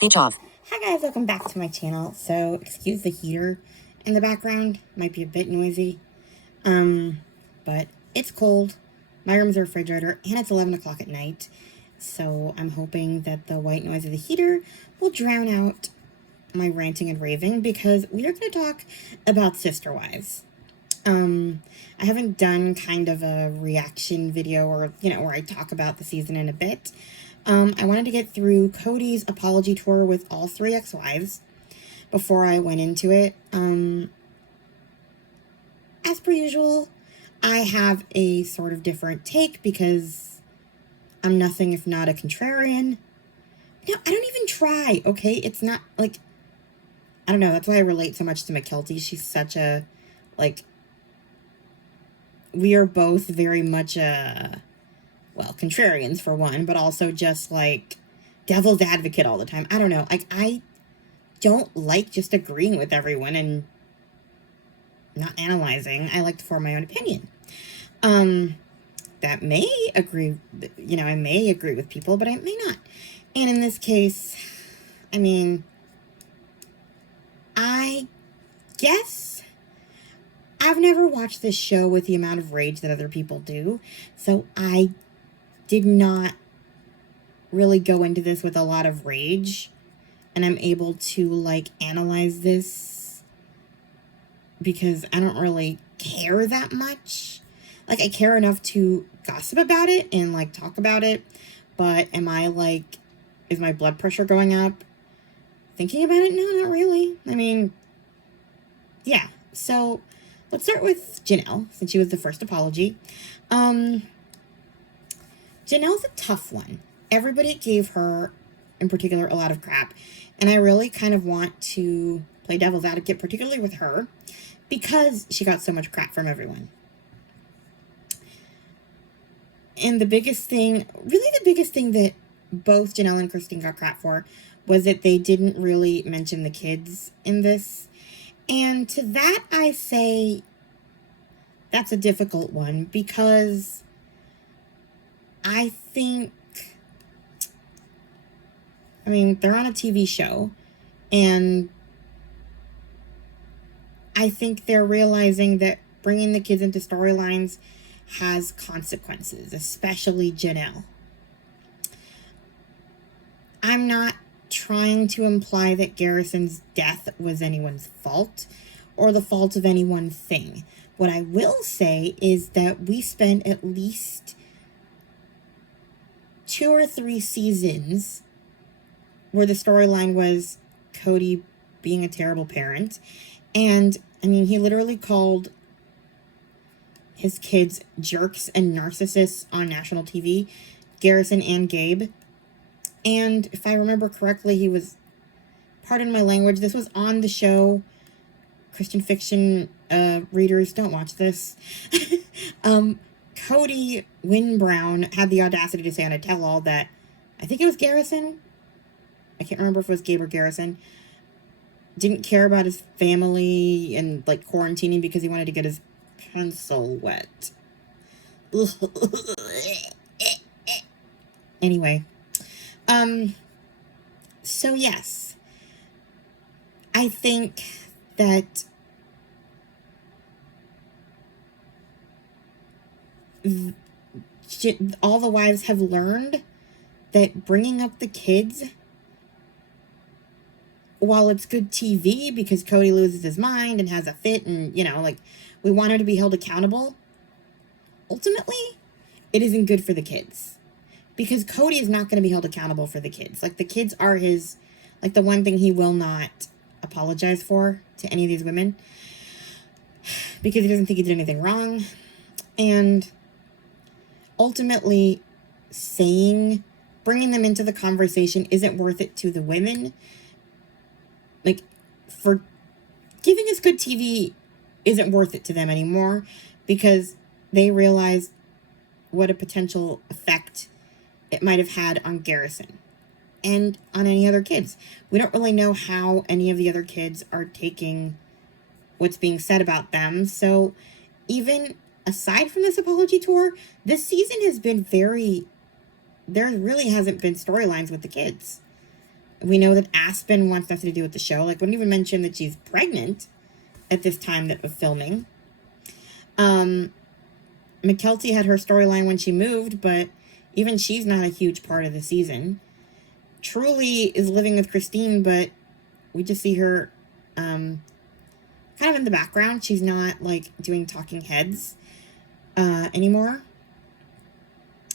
Beach off. Hi guys, welcome back to my channel. So, excuse the heater in the background. Might be a bit noisy. But it's cold. My room's a refrigerator and it's 11 o'clock at night. So, I'm hoping that the white noise of the heater will drown out my ranting and raving because we are going to talk about Sister Wives. I haven't done kind of a reaction video or, where I talk about the season in a bit. I wanted to get through Kody's apology tour with all 3 ex-wives before I went into it. As per usual, I have a sort of different take because I'm nothing if not a contrarian. No, I don't even try, okay? It's not, like, I don't know, that's why I relate so much to McKelty. She's such a, like, we are both very much well, contrarians for one, but also just like devil's advocate all the time. I don't know. Like, I don't like just agreeing with everyone and not analyzing. I like to form my own opinion. That may agree, I may agree with people, but I may not. And in this case, I mean, I guess I've never watched this show with the amount of rage that other people do, so I did not really go into this with a lot of rage, and I'm able to, like, analyze this because I don't really care that much. Like, I care enough to gossip about it and, like, talk about it, but am I, like, is my blood pressure going up thinking about it? No, not really. I mean, yeah, so let's start with Janelle, since she was the first apology. Janelle's a tough one. Everybody gave her, in particular, a lot of crap. And I really kind of want to play devil's advocate, particularly with her, because she got so much crap from everyone. And the biggest thing that both Janelle and Christine got crap for was that they didn't really mention the kids in this. And to that, I say that's a difficult one because I think, I mean, they're on a TV show, and I think they're realizing that bringing the kids into storylines has consequences, especially Janelle. I'm not trying to imply that Garrison's death was anyone's fault or the fault of any one thing. What I will say is that we spent at least 2 or 3 seasons where the storyline was Kody being a terrible parent. And, I mean, he literally called his kids jerks and narcissists on national TV, Garrison and Gabe. And if I remember correctly, he was, pardon my language, this was on the show. Christian fiction readers, don't watch this. Kody Winbrown had the audacity to say on a tell-all that, I think it was Garrison, I can't remember if it was Gabe or Garrison, didn't care about his family and, like, quarantining because he wanted to get his pencil wet. Anyway, so yes, I think that all the wives have learned that bringing up the kids, while it's good TV because Kody loses his mind and has a fit and, like, we want her to be held accountable, ultimately, it isn't good for the kids. Because Kody is not going to be held accountable for the kids. Like, the kids are his, like, the one thing he will not apologize for to any of these women. Because he doesn't think he did anything wrong. And ultimately, bringing them into the conversation isn't worth it to the women. Like, for giving us good TV isn't worth it to them anymore because they realize what a potential effect it might have had on Garrison and on any other kids. We don't really know how any of the other kids are taking what's being said about them. So even aside from this apology tour, this season has been there really hasn't been storylines with the kids. We know that Aspen wants nothing to do with the show. Like, wouldn't even mention that she's pregnant at this time of filming. Mykelti had her storyline when she moved, but even she's not a huge part of the season. Truly is living with Christine, but we just see her kind of in the background. She's not, like, doing talking heads anymore.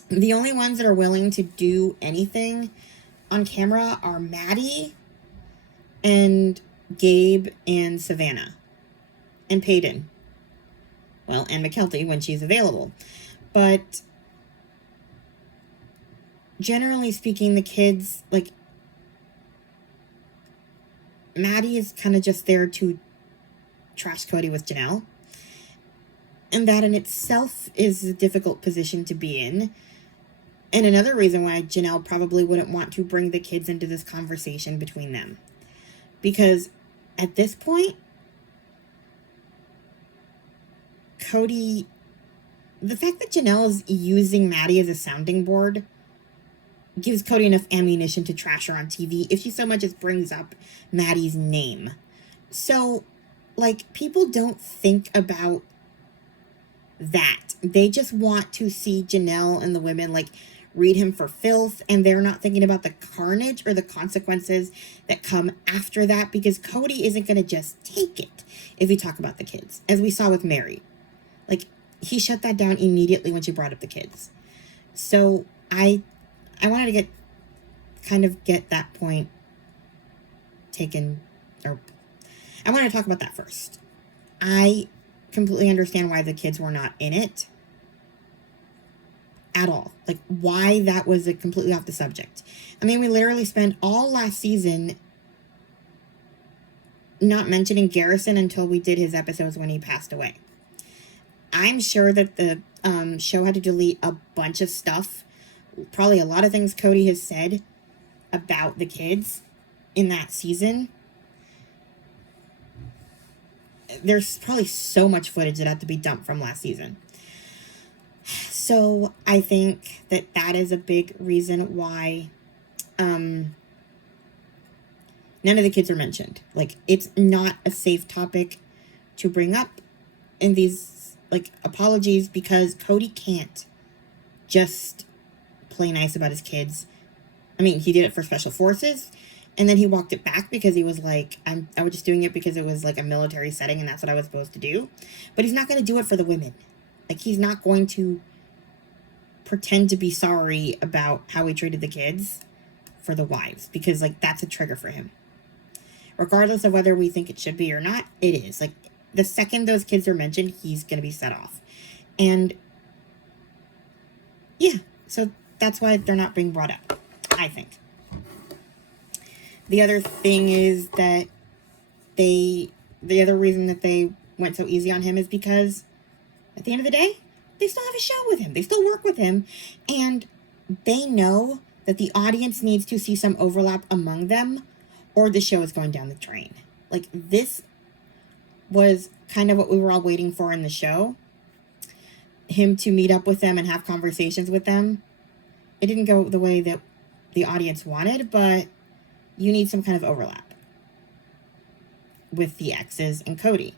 The only ones that are willing to do anything on camera are Maddie and Gabe and Savannah and Peyton. Well, and Mykelti when she's available. But generally speaking, the kids, like, Maddie is kind of just there to trash Kody with Janelle. And that in itself is a difficult position to be in. And another reason why Janelle probably wouldn't want to bring the kids into this conversation between them. Because at this point, Kody, the fact that Janelle is using Maddie as a sounding board gives Kody enough ammunition to trash her on TV if she so much as brings up Maddie's name. So, like, people don't think about that. They just want to see Janelle and the women, like, read him for filth, and they're not thinking about the carnage or the consequences that come after that, because Kody isn't going to just take it if we talk about the kids, as we saw with Mary. Like, he shut that down immediately when she brought up the kids. So I wanted to get that point taken, or I wanted to talk about that first. I completely understand why the kids were not in it at all. Like, why that was completely off the subject. I mean, we literally spent all last season not mentioning Garrison until we did his episodes when he passed away. I'm sure that the show had to delete a bunch of stuff. Probably a lot of things Kody has said about the kids in that season. There's probably so much footage that had to be dumped from last season. So I think that is a big reason why none of the kids are mentioned. Like, it's not a safe topic to bring up in these, like, apologies, because Kody can't just play nice about his kids. I mean, he did it for Special Forces, and then he walked it back because he was like, I was just doing it because it was like a military setting and that's what I was supposed to do. But he's not going to do it for the women. Like, he's not going to pretend to be sorry about how he treated the kids for the wives, because, like, that's a trigger for him. Regardless of whether we think it should be or not, it is. Like, the second those kids are mentioned, he's going to be set off. And yeah, so that's why they're not being brought up, I think. The other thing is that the other reason that they went so easy on him is because at the end of the day, they still have a show with him. They still work with him. And they know that the audience needs to see some overlap among them, or the show is going down the drain. Like, this was kind of what we were all waiting for in the show. Him to meet up with them and have conversations with them. It didn't go the way that the audience wanted, but you need some kind of overlap with the exes and Kody.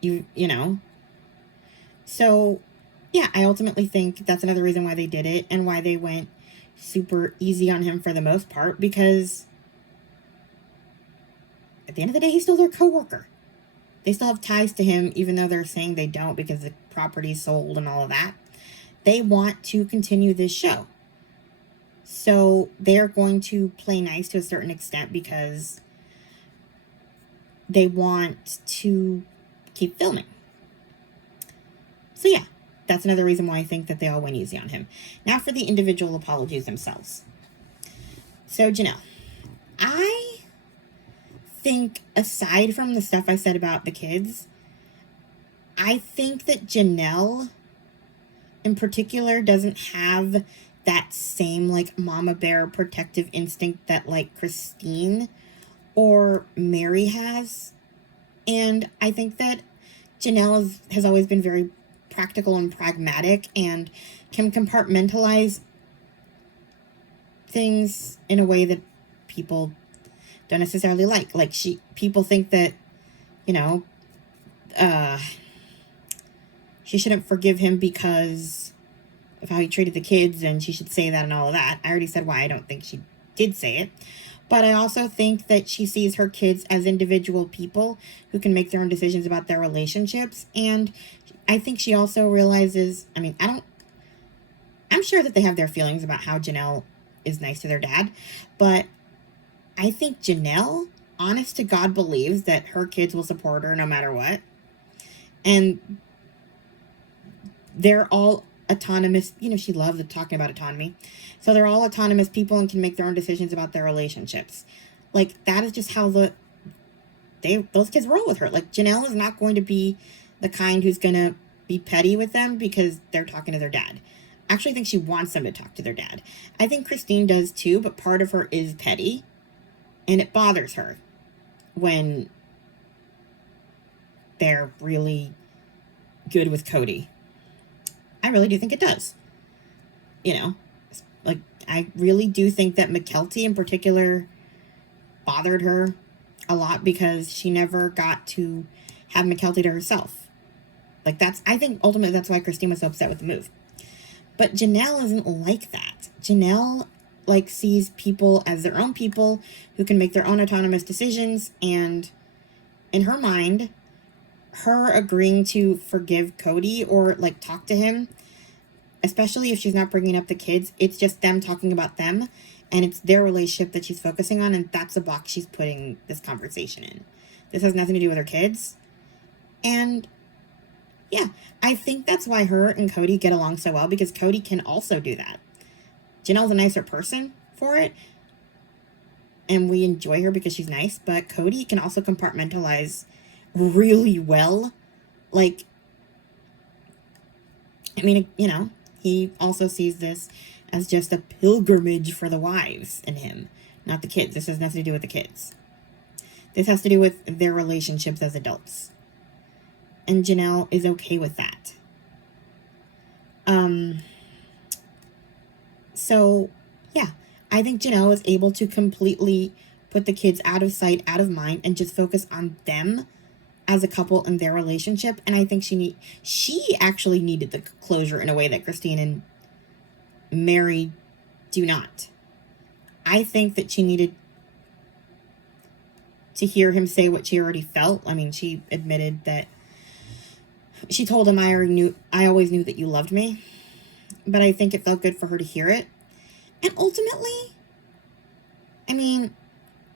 You know. So, yeah, I ultimately think that's another reason why they did it and why they went super easy on him for the most part, because at the end of the day, he's still their coworker. They still have ties to him, even though they're saying they don't because the property's sold and all of that. They want to continue this show. So they're going to play nice to a certain extent because they want to keep filming. So yeah, that's another reason why I think that they all went easy on him. Now for the individual apologies themselves. So Janelle, I think aside from the stuff I said about the kids, I think that Janelle in particular doesn't have that same, like, mama bear protective instinct that, like, Christine or Mary has. And I think that Janelle has always been very practical and pragmatic and can compartmentalize things in a way that people don't necessarily like. Like, people think that, you know, she shouldn't forgive him because of how he treated the kids, and she should say that and all of that. I already said why I don't think she did say it. But I also think that she sees her kids as individual people who can make their own decisions about their relationships. And I think she also realizes, I mean, I'm sure that they have their feelings about how Janelle is nice to their dad. But I think Janelle, honest to God, believes that her kids will support her no matter what. And they're all autonomous. You know, she loves talking about autonomy. So they're all autonomous people and can make their own decisions about their relationships. Like, that is just how those kids roll with her. Like, Janelle is not going to be the kind who's going to be petty with them because they're talking to their dad. I actually think she wants them to talk to their dad. I think Christine does too, but part of her is petty. And it bothers her when they're really good with Kody. I really do think it does. You know, like, I really do think that Mykelti in particular bothered her a lot because she never got to have Mykelti to herself. Like, I think ultimately that's why Christine was so upset with the move. But Janelle isn't like that. Janelle, like, sees people as their own people who can make their own autonomous decisions. And in her mind, her agreeing to forgive Kody or, like, talk to him, especially if she's not bringing up the kids, it's just them talking about them. And it's their relationship that she's focusing on. And that's the box she's putting this conversation in. This has nothing to do with her kids. And yeah, I think that's why her and Kody get along so well, because Kody can also do that. Janelle's a nicer person for it, and we enjoy her because she's nice, but Kody can also compartmentalize really well. Like, I mean, you know, he also sees this as just a pilgrimage for the wives in him, not the kids. This has nothing to do with the kids. This has to do with their relationships as adults. And Janelle is okay with that. So, yeah, I think Janelle is able to completely put the kids out of sight, out of mind, and just focus on them as a couple and their relationship. And I think she actually needed the closure in a way that Christine and Mary do not. I think that she needed to hear him say what she already felt. I mean, she admitted that she told him, I always knew that you loved me. But I think it felt good for her to hear it. And ultimately, I mean,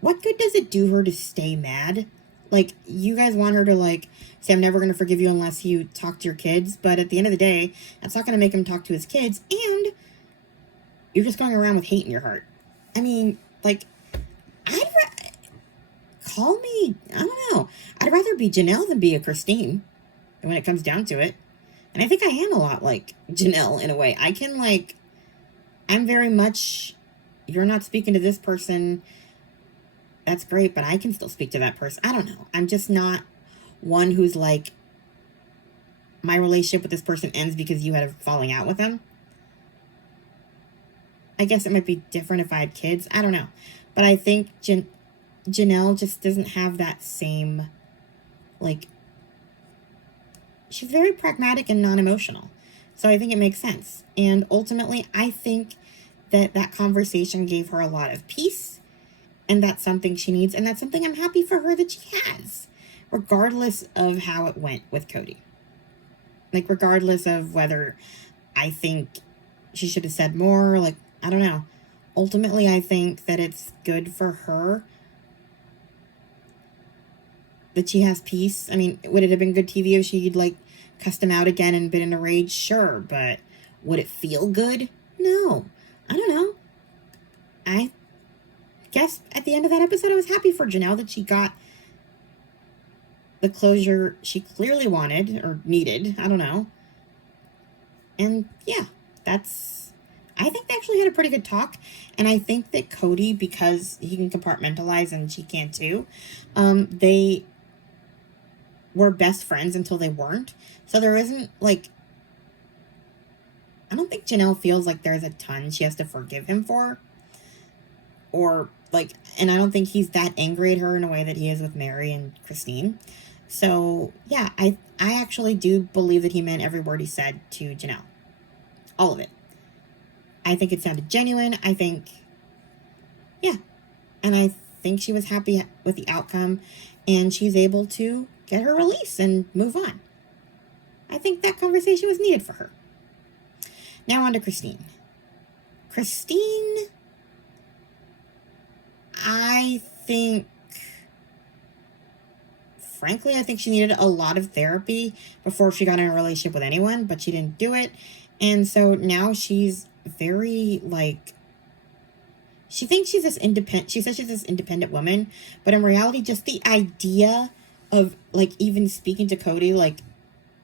what good does it do her to stay mad? Like, you guys want her to, like, say, I'm never going to forgive you unless you talk to your kids. But at the end of the day, that's not going to make him talk to his kids. And you're just going around with hate in your heart. I mean, like, call me, I don't know. I'd rather be Janelle than be a Christine when it comes down to it. And I think I am a lot like Janelle in a way. I can, like, I'm very much, you're not speaking to this person, that's great, but I can still speak to that person. I don't know. I'm just not one who's like, my relationship with this person ends because you had a falling out with them. I guess it might be different if I had kids. I don't know. But I think Janelle just doesn't have that same, like, she's very pragmatic and non-emotional. So I think it makes sense. And ultimately, I think that conversation gave her a lot of peace. And that's something she needs. And that's something I'm happy for her that she has. Regardless of how it went with Kody. Like, regardless of whether I think she should have said more. Like, I don't know. Ultimately, I think that it's good for her that she has peace. I mean, would it have been good TV if she'd, like, cussed him out again and been in a rage? Sure, but would it feel good? No. I don't know. I guess at the end of that episode, I was happy for Janelle that she got the closure she clearly wanted or needed. I don't know. And yeah, I think they actually had a pretty good talk. And I think that Kody, because he can compartmentalize and she can too, they were best friends until they weren't. So there isn't, like, I don't think Janelle feels like there's a ton she has to forgive him for. Or like, and I don't think he's that angry at her in a way that he is with Mary and Christine. So, yeah, I actually do believe that he meant every word he said to Janelle. All of it. I think it sounded genuine. I think, yeah. And I think she was happy with the outcome, and she's able to get her release and move on. I think that conversation was needed for her. Now on to Christine. Christine, I think, frankly, I think she needed a lot of therapy before she got in a relationship with anyone, but she didn't do it. And so now she's very, like, she thinks she's this independent, she says she's this independent woman, but in reality, just the idea of, like, even speaking to Kody, like,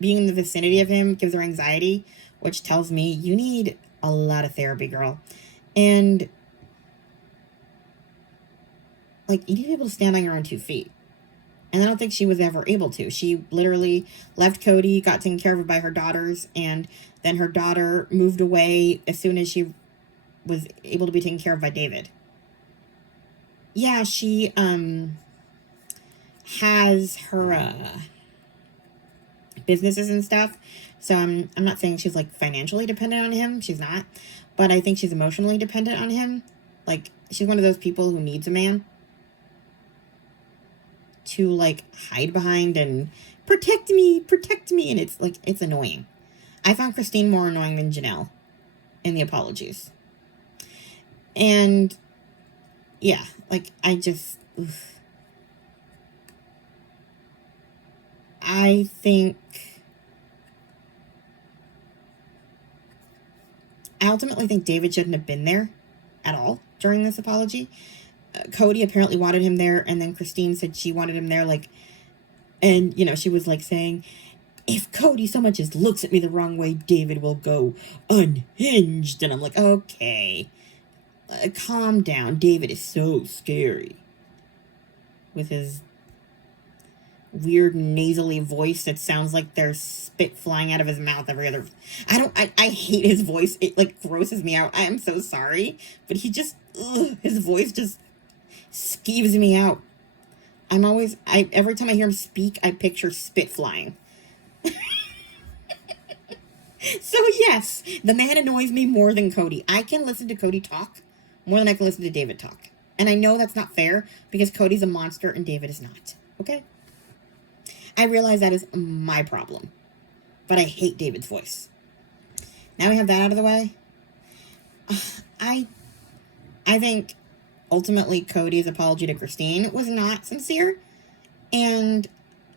being in the vicinity of him gives her anxiety, which tells me you need a lot of therapy, girl. And, like, you need to be able to stand on your own 2 feet. And I don't think she was ever able to. She literally left Kody, got taken care of by her daughters, and then her daughter moved away as soon as she was able to be taken care of by David. Yeah, she has her businesses and stuff. So I'm not saying she's, like, financially dependent on him. She's not. But I think she's emotionally dependent on him. Like, she's one of those people who needs a man to, like, hide behind and protect me. And it's, like, it's annoying. I found Christine more annoying than Janelle in the apologies. And, yeah, like, I just, oof. I ultimately think David shouldn't have been there at all during this apology. Kody apparently wanted him there, and then Christine said she wanted him there, like, and, you know, she was, like, saying, if Kody so much as looks at me the wrong way, David will go unhinged. And I'm like, okay, calm down. David is so scary. With his weird nasally voice that sounds like there's spit flying out of his mouth every other. I hate his voice. It, like, grosses me out. I am so sorry. But he just, his voice just skeeves me out. Every time I hear him speak, I picture spit flying. So yes, the man annoys me more than Kody. I can listen to Kody talk more than I can listen to David talk. And I know that's not fair because Cody's a monster and David is not. Okay? I realize that is my problem. But I hate David's voice. Now we have that out of the way. I think ultimately Cody's apology to Christine was not sincere. And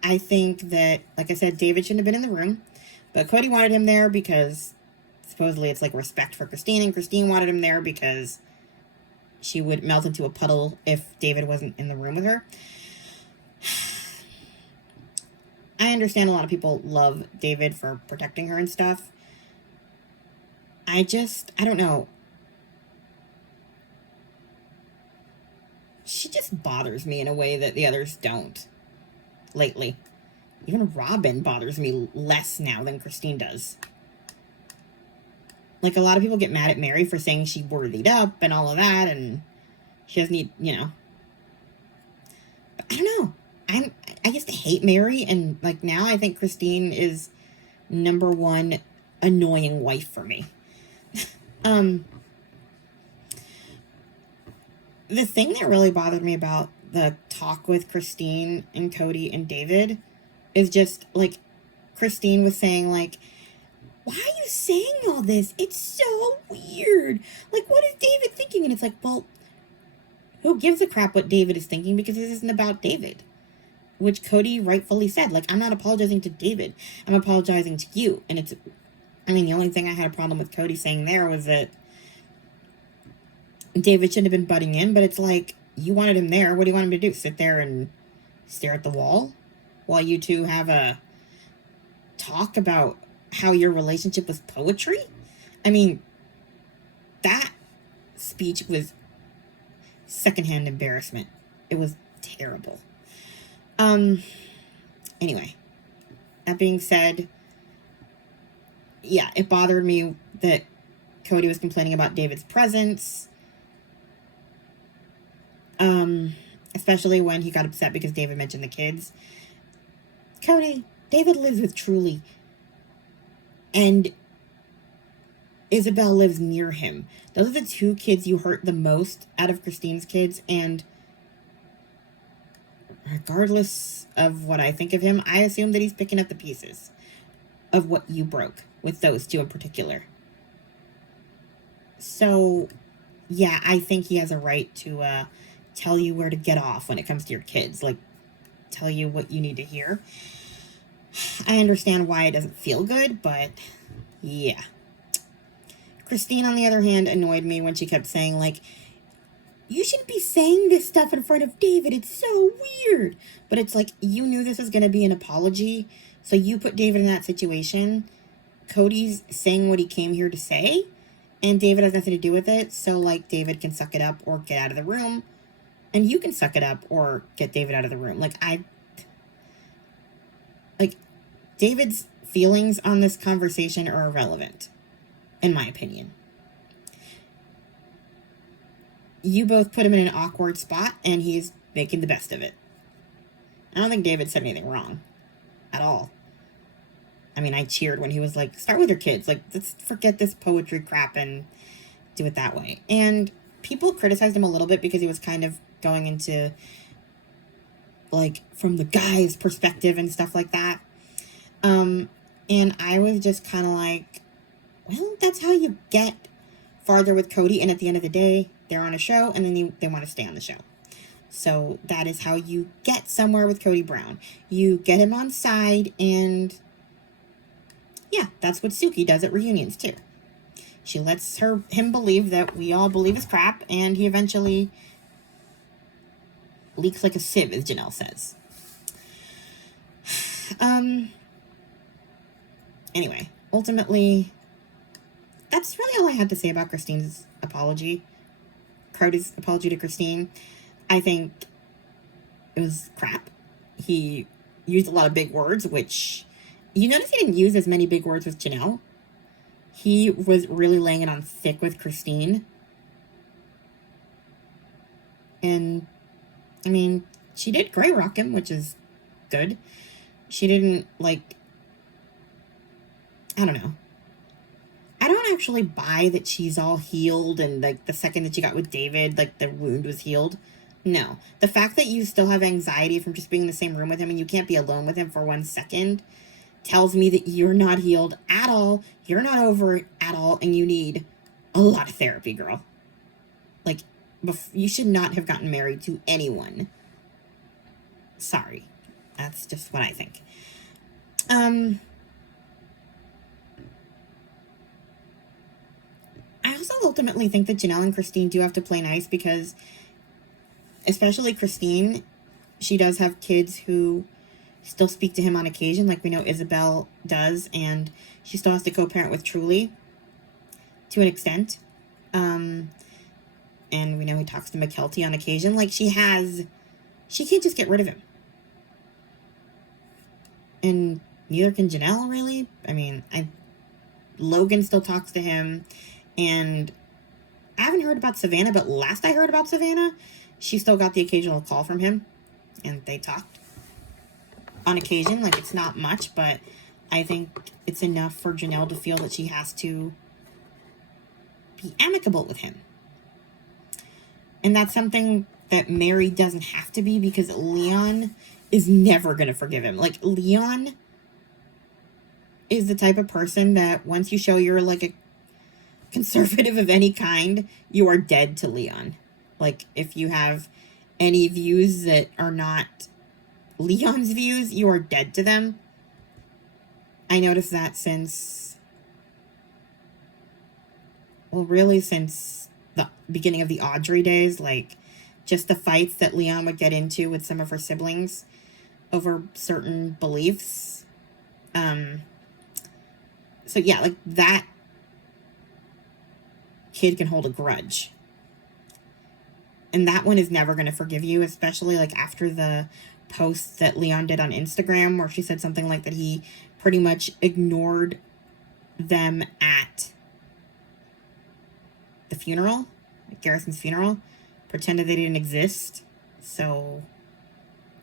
I think that, like I said, David shouldn't have been in the room. But Kody wanted him there because supposedly it's, like, respect for Christine. And Christine wanted him there because she would melt into a puddle if David wasn't in the room with her. I understand a lot of people love David for protecting her and stuff. I don't know. She just bothers me in a way that the others don't lately. Even Robin bothers me less now than Christine does. Like, a lot of people get mad at Mary for saying she worthied up and all of that, and she doesn't need, you know. But I don't know. I used to hate Mary, and, like, now I think Christine is number one annoying wife for me. The thing that really bothered me about the talk with Christine and Kody and David is just, like, Christine was saying, like, why are you saying all this? It's so weird. Like, what is David thinking? And it's like, well, who gives a crap what David is thinking? Because this isn't about David. Which Kody rightfully said. Like, I'm not apologizing to David. I'm apologizing to you. And it's, I mean, the only thing I had a problem with Kody saying there was that David shouldn't have been butting in. But it's like, you wanted him there. What do you want him to do? Sit there and stare at the wall? While you two have a talk about how your relationship was poetry? I mean, that speech was secondhand embarrassment. It was terrible. Anyway, that being said, yeah, it bothered me that Kody was complaining about David's presence. Especially when he got upset because David mentioned the kids. Kody, David lives with Truly, and Isabel lives near him. Those are the two kids you hurt the most out of Christine's kids, and regardless of what I think of him, I assume that he's picking up the pieces of what you broke with those two in particular. So, yeah, I think he has a right to tell you where to get off when it comes to your kids. Like, tell you what you need to hear. I understand why it doesn't feel good, but yeah. Christine, on the other hand, annoyed me when she kept saying, like, you shouldn't be saying this stuff in front of David. It's so weird. But it's like, you knew this was going to be an apology, so you put David in that situation. Kody's saying what he came here to say, and David has nothing to do with it. So, like, David can suck it up or get out of the room, and you can suck it up or get David out of the room. Like, David's feelings on this conversation are irrelevant, in my opinion. You both put him in an awkward spot, and he's making the best of it. I don't think David said anything wrong at all. I mean, I cheered when he was like, start with your kids. Like, let's forget this poetry crap and do it that way. And people criticized him a little bit because he was kind of going into, like, from the guy's perspective and stuff like that. And I was just kind of like, well, that's how you get farther with Kody. And at the end of the day, they're on a show, and then they want to stay on the show. So that is how you get somewhere with Kody Brown. You get him on side, and yeah, that's what Suki does at reunions too. She lets him believe that we all believe his crap, and he eventually leaks like a sieve, as Janelle says. Anyway, ultimately, that's really all I had to say about Christine's apology. Cody's apology to Christine. I think it was crap. He used a lot of big words, which you notice he didn't use as many big words with Janelle. He was really laying it on thick with Christine. And, I mean, she did gray rock him, which is good. She didn't, like, I don't know. I don't actually buy that she's all healed and, like, the second that she got with David, like, the wound was healed. No. The fact that you still have anxiety from just being in the same room with him and you can't be alone with him for 1 second tells me that you're not healed at all, you're not over it at all, and you need a lot of therapy, girl. Like, you should not have gotten married to anyone. Sorry. That's just what I think. I also ultimately think that Janelle and Christine do have to play nice because, especially Christine, she does have kids who still speak to him on occasion, like we know Isabel does, and she still has to co-parent with Truly to an extent. And we know he talks to McKelty on occasion. Like, she can't just get rid of him. And neither can Janelle, really. I mean, Logan still talks to him. And I haven't heard about Savannah, but last I heard about Savannah, she still got the occasional call from him. And they talked on occasion. Like, it's not much, but I think it's enough for Janelle to feel that she has to be amicable with him. And that's something that Mary doesn't have to be because Leon is never going to forgive him. Like, Leon is the type of person that once you show you're like a conservative of any kind, you are dead to Leon. Like, if you have any views that are not Leon's views, you are dead to them. I noticed that since the beginning of the Audrey days, like, just the fights that Leon would get into with some of her siblings over certain beliefs. So yeah, like, that kid can hold a grudge. And that one is never going to forgive you, especially, like, after the posts that Leon did on Instagram where she said something like that he pretty much ignored them at the funeral, Garrison's funeral. pretended they didn't exist. So,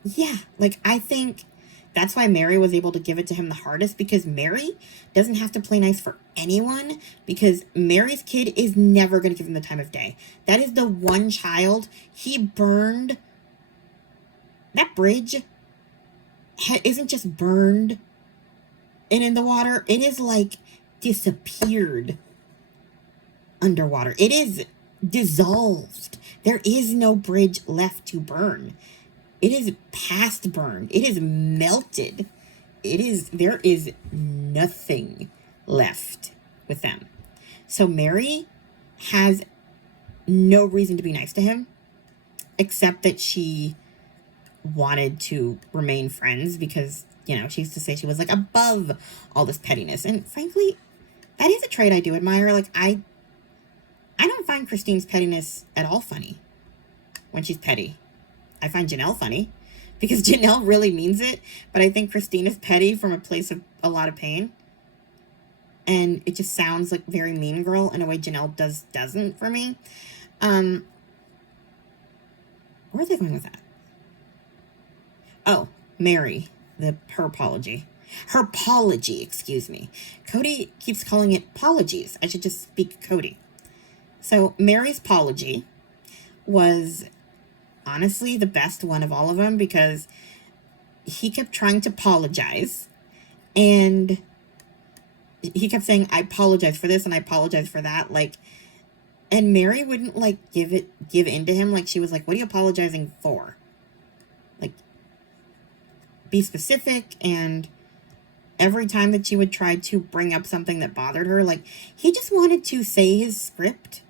yeah, like, I think that's why Mary was able to give it to him the hardest, because Mary doesn't have to play nice for anyone, because Mary's kid is never going to give him the time of day. That is the one child he burned. That bridge isn't just burned and in the water. It is like disappeared underwater. It is dissolved. There is no bridge left to burn. It is past burned. It is melted. There is nothing left with them. So Mary has no reason to be nice to him, except that she wanted to remain friends because, you know, she used to say she was like above all this pettiness. And frankly, that is a trait I do admire. Like, I don't find Christine's pettiness at all funny when she's petty. I find Janelle funny because Janelle really means it, but I think Christine is petty from a place of a lot of pain. And it just sounds like very mean girl in a way Janelle doesn't for me. Where are they going with that? Oh, Mary, her apology. Her pology, excuse me. Kody keeps calling it pologies. I should just speak Kody. So Mary's pology was honestly the best one of all of them, because he kept trying to apologize, and he kept saying, I apologize for this and I apologize for that, like, and Mary wouldn't like give in to him. Like, she was like, what are you apologizing for? Like, be specific. And every time that she would try to bring up something that bothered her, like, he just wanted to say his script,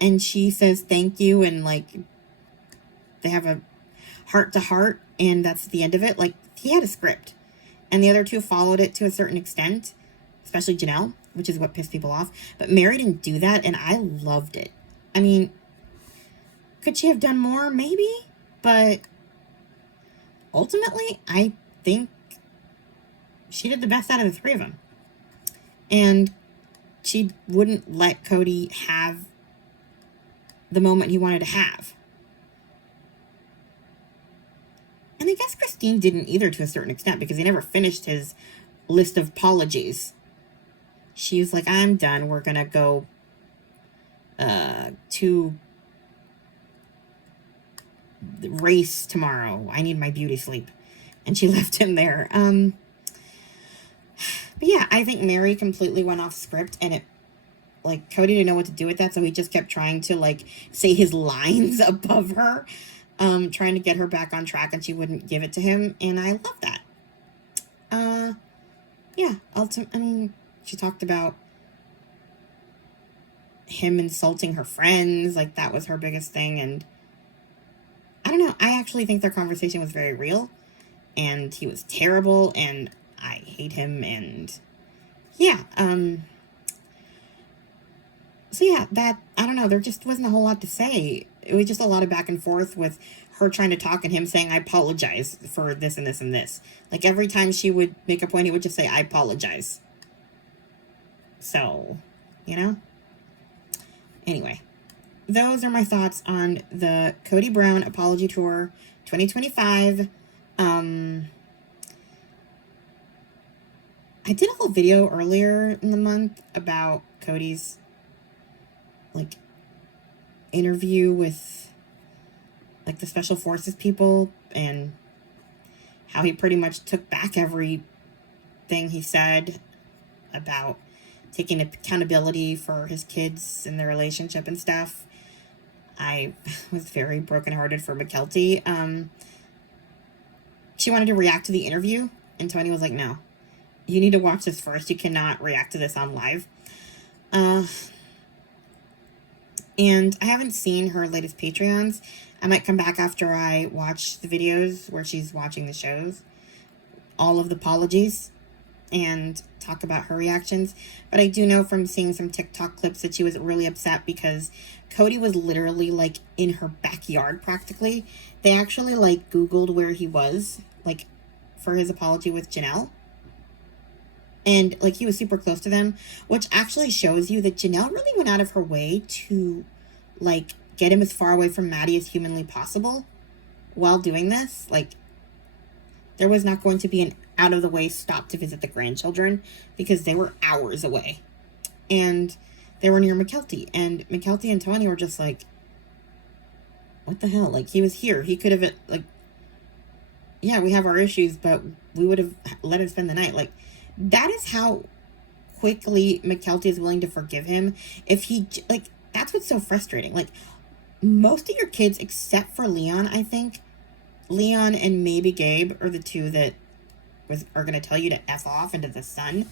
and she says thank you, and like they have a heart to heart, and that's the end of it. Like, he had a script, and the other two followed it to a certain extent, especially Janelle, which is what pissed people off. But Mary didn't do that, and I loved it. I mean, could she have done more? Maybe, but ultimately, I think she did the best out of the three of them. And she wouldn't let Kody have the moment he wanted to have. And I guess Christine didn't either, to a certain extent, because he never finished his list of apologies. She was like, I'm done. We're going to go to the race tomorrow. I need my beauty sleep. And she left him there. But yeah, I think Mary completely went off script, and it, like, Kody didn't know what to do with that, so he just kept trying to, like, say his lines above her, trying to get her back on track, and she wouldn't give it to him, and I love that. Yeah, I mean, she talked about him insulting her friends, like, that was her biggest thing, and I don't know, I actually think their conversation was very real, and he was terrible, and I hate him, and yeah, so yeah, I don't know, there just wasn't a whole lot to say. It was just a lot of back and forth with her trying to talk and him saying, I apologize for this and this and this. Like, every time she would make a point, he would just say, I apologize. So, you know? Anyway, those are my thoughts on the Kody Brown Apology Tour 2025. I did a whole video earlier in the month about Kody's, like, interview with, like, the Special Forces people, and how he pretty much took back everything he said about taking accountability for his kids and their relationship and stuff. I was very brokenhearted for McKelty. She wanted to react to the interview, and Tony was like, no, you need to watch this first. You cannot react to this on live. And I haven't seen her latest Patreons. I might come back after I watch the videos where she's watching the shows, all of the apologies, and talk about her reactions. But I do know from seeing some TikTok clips that she was really upset because Kody was literally, like, in her backyard practically. They actually, like, Googled where he was, like, for his apology with Janelle. And, like, he was super close to them, which actually shows you that Janelle really went out of her way to, like, get him as far away from Maddie as humanly possible while doing this. Like, there was not going to be an out-of-the-way stop to visit the grandchildren because they were hours away. And they were near McKelty. And McKelty and Tony were just like, what the hell? Like, he was here. He could have, like, yeah, we have our issues, but we would have let him spend the night. Like, that is how quickly McKelty is willing to forgive him. If he, like, that's what's so frustrating. Like, most of your kids, except for Leon, I think, Leon and maybe Gabe are the two that are going to tell you to F off into the sun.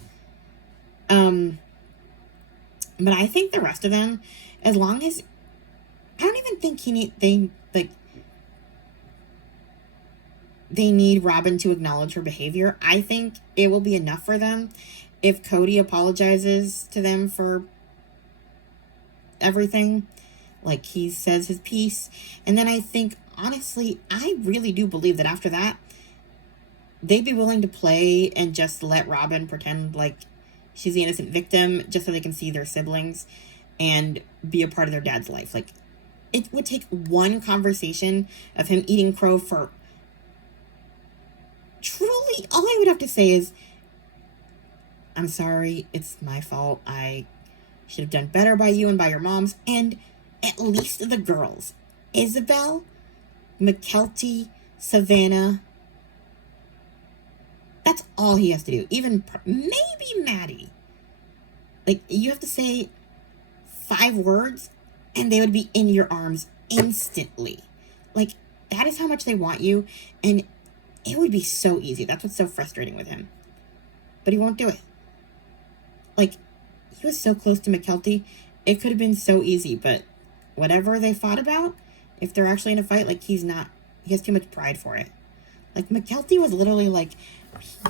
But I think the rest of them, as long as, I don't even think they need Robin to acknowledge her behavior. I think it will be enough for them if Kody apologizes to them for everything. Like, he says his piece. And then I think, honestly, I really do believe that after that, they'd be willing to play and just let Robin pretend like she's the innocent victim just so they can see their siblings and be a part of their dad's life. Like, it would take one conversation of him eating crow for... Truly, all I would have to say is, I'm sorry, it's my fault. I should have done better by you and by your moms, and at least the girls. Isabel, McKelty, Savannah. That's all he has to do. Even maybe Maddie. Like, you have to say 5 words, and they would be in your arms instantly. Like, that is how much they want you, and it would be so easy. That's what's so frustrating with him. But he won't do it. Like, he was so close to McKelty. It could have been so easy, but whatever they fought about, if they're actually in a fight, like, he has too much pride for it. Like, McKelty was literally like,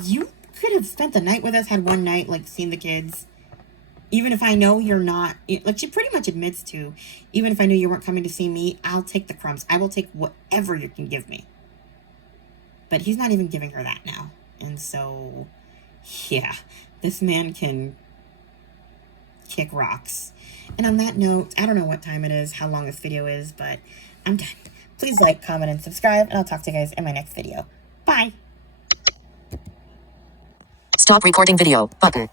you could have spent the night with us, had one night, like, seen the kids. Even if I know you're not, like, she pretty much admits to, even if I knew you weren't coming to see me, I'll take the crumbs. I will take whatever you can give me. But he's not even giving her that now. And so, yeah, this man can kick rocks. And on that note, I don't know what time it is, how long this video is, but I'm done. Please like, comment, and subscribe, and I'll talk to you guys in my next video. Bye! Stop recording video button.